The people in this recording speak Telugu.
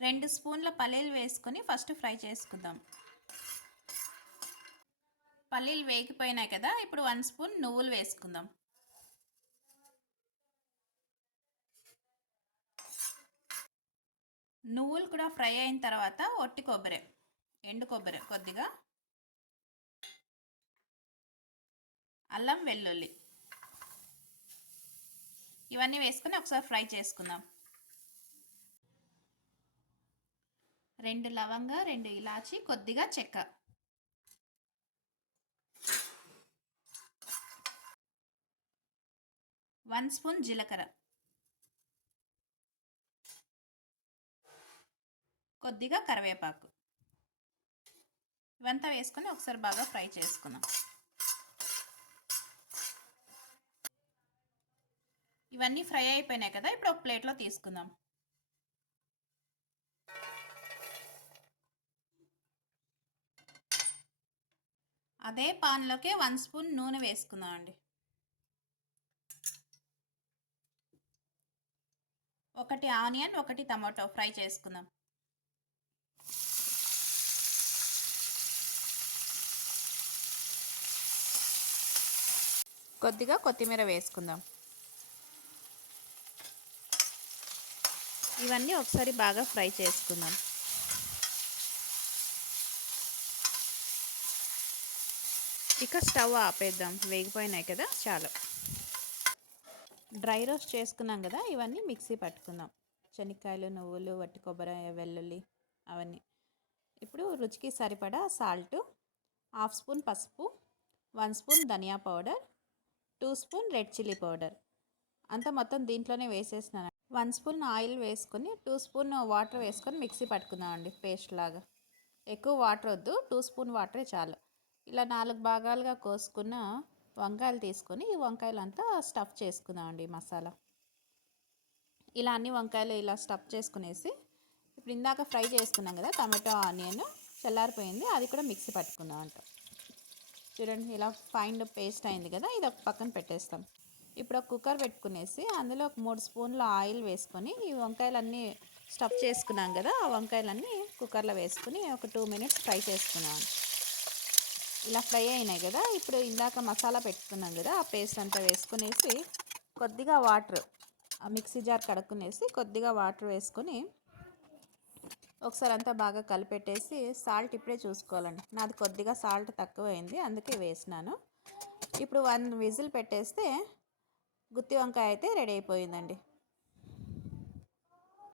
2 స్పూన్ల పల్లీలు వేసుకొని ఫస్ట్ ఫ్రై చేసుకుందాం. పల్లీలు వేగిపోయినాయి కదా, ఇప్పుడు 1 స్పూన్ నువ్వులు వేసుకుందాం. నువ్వులు కూడా ఫ్రై అయిన తర్వాత ఒట్టి కొబ్బరి, ఎండు కొబ్బరి కొద్దిగా, అల్లం వెల్లుల్లి ఇవన్నీ వేసుకొని ఒకసారి ఫ్రై చేసుకుందాం. 2 లవంగా, 2 ఇలాచి, కొద్దిగా చెక్క, 1 స్పూన్ జీలకర్ర, కొద్దిగా కరివేపాకు ఇవంతా వేసుకొని ఒకసారి బాగా ఫ్రై చేసుకుందాం. ఇవన్నీ ఫ్రై అయిపోయినాయి కదా, ఇప్పుడు ఒక ప్లేట్లో తీసుకుందాం. అదే పాన్లోకి 1 స్పూన్ నూనె వేసుకుందాం అండి. ఒకటి ఆనియన్, ఒకటి టమాటో ఫ్రై చేసుకుందాం. కొద్దిగా కొత్తిమీర వేసుకుందాం. ఇవన్నీ ఒకసారి బాగా ఫ్రై చేసుకుందాం. ఇక స్టవ్ ఆపేద్దాం. వేగిపోయినాయి కదా, చాలు. డ్రై రోస్ట్ చేసుకున్నాం కదా, ఇవన్నీ మిక్సీ పట్టుకుందాం. శనక్కాయలు, నువ్వులు, వట్టి కొబ్బరి, వెల్లుల్లి అవన్నీ. ఇప్పుడు రుచికి సరిపడా సాల్ట్, 1/2 స్పూన్ పసుపు, 1 స్పూన్ ధనియా powder, 2 spoon red chilli powder అంతా మొత్తం దీంట్లోనే వేసేసినాను. 1 స్పూన్ ఆయిల్ వేసుకొని 2 స్పూన్ వాటర్ వేసుకొని మిక్సీ పట్టుకుందామండి, పేస్ట్ లాగా. ఎక్కువ వాటర్ వద్దు, 2 స్పూన్ వాటరే చాలు. ఇలా 4 భాగాలుగా కోసుకున్న వంకాయలు తీసుకొని ఈ వంకాయలంతా స్టఫ్ చేసుకుందామండి మసాలా. ఇలా అన్ని వంకాయలు ఇలా స్టఫ్ చేసుకునేసి ఇప్పుడు ఇందాక ఫ్రై చేసుకున్నాం కదా టమాటో ఆనియన్, చల్లారిపోయింది, అది కూడా మిక్సీ పట్టుకుందాం అంట. చూడండి, ఇలా ఫైన్ పేస్ట్ అయింది కదా, ఇది ఒక పక్కన పెట్టేస్తాం. ఇప్పుడు ఒక కుక్కర్ పెట్టుకునేసి అందులో ఒక 3 స్పూన్ల ఆయిల్ వేసుకొని ఈ వంకాయలన్నీ స్టఫ్ చేసుకున్నాం కదా, ఆ వంకాయలన్నీ కుక్కర్లో వేసుకుని ఒక 2 మినిట్స్ ఫ్రై చేసుకున్నాం. ఇలా ఫ్రై అయినాయి కదా, ఇప్పుడు ఇందాక మసాలా పెట్టుకున్నాం కదా, ఆ పేస్ట్ అంతా వేసుకునేసి కొద్దిగా వాటర్, ఆ మిక్సీ జార్ కడుక్కునేసి కొద్దిగా వాటర్ వేసుకొని ఒకసారి అంతా బాగా కలిపెట్టేసి సాల్ట్ ఇప్పుడే చూసుకోవాలండి. నాది కొద్దిగా సాల్ట్ తక్కువైంది, అందుకే వేసినాను. ఇప్పుడు 1 విజిల్ పెట్టేస్తే గుత్తి వంకాయ అయితే రెడీ అయిపోయిందండి.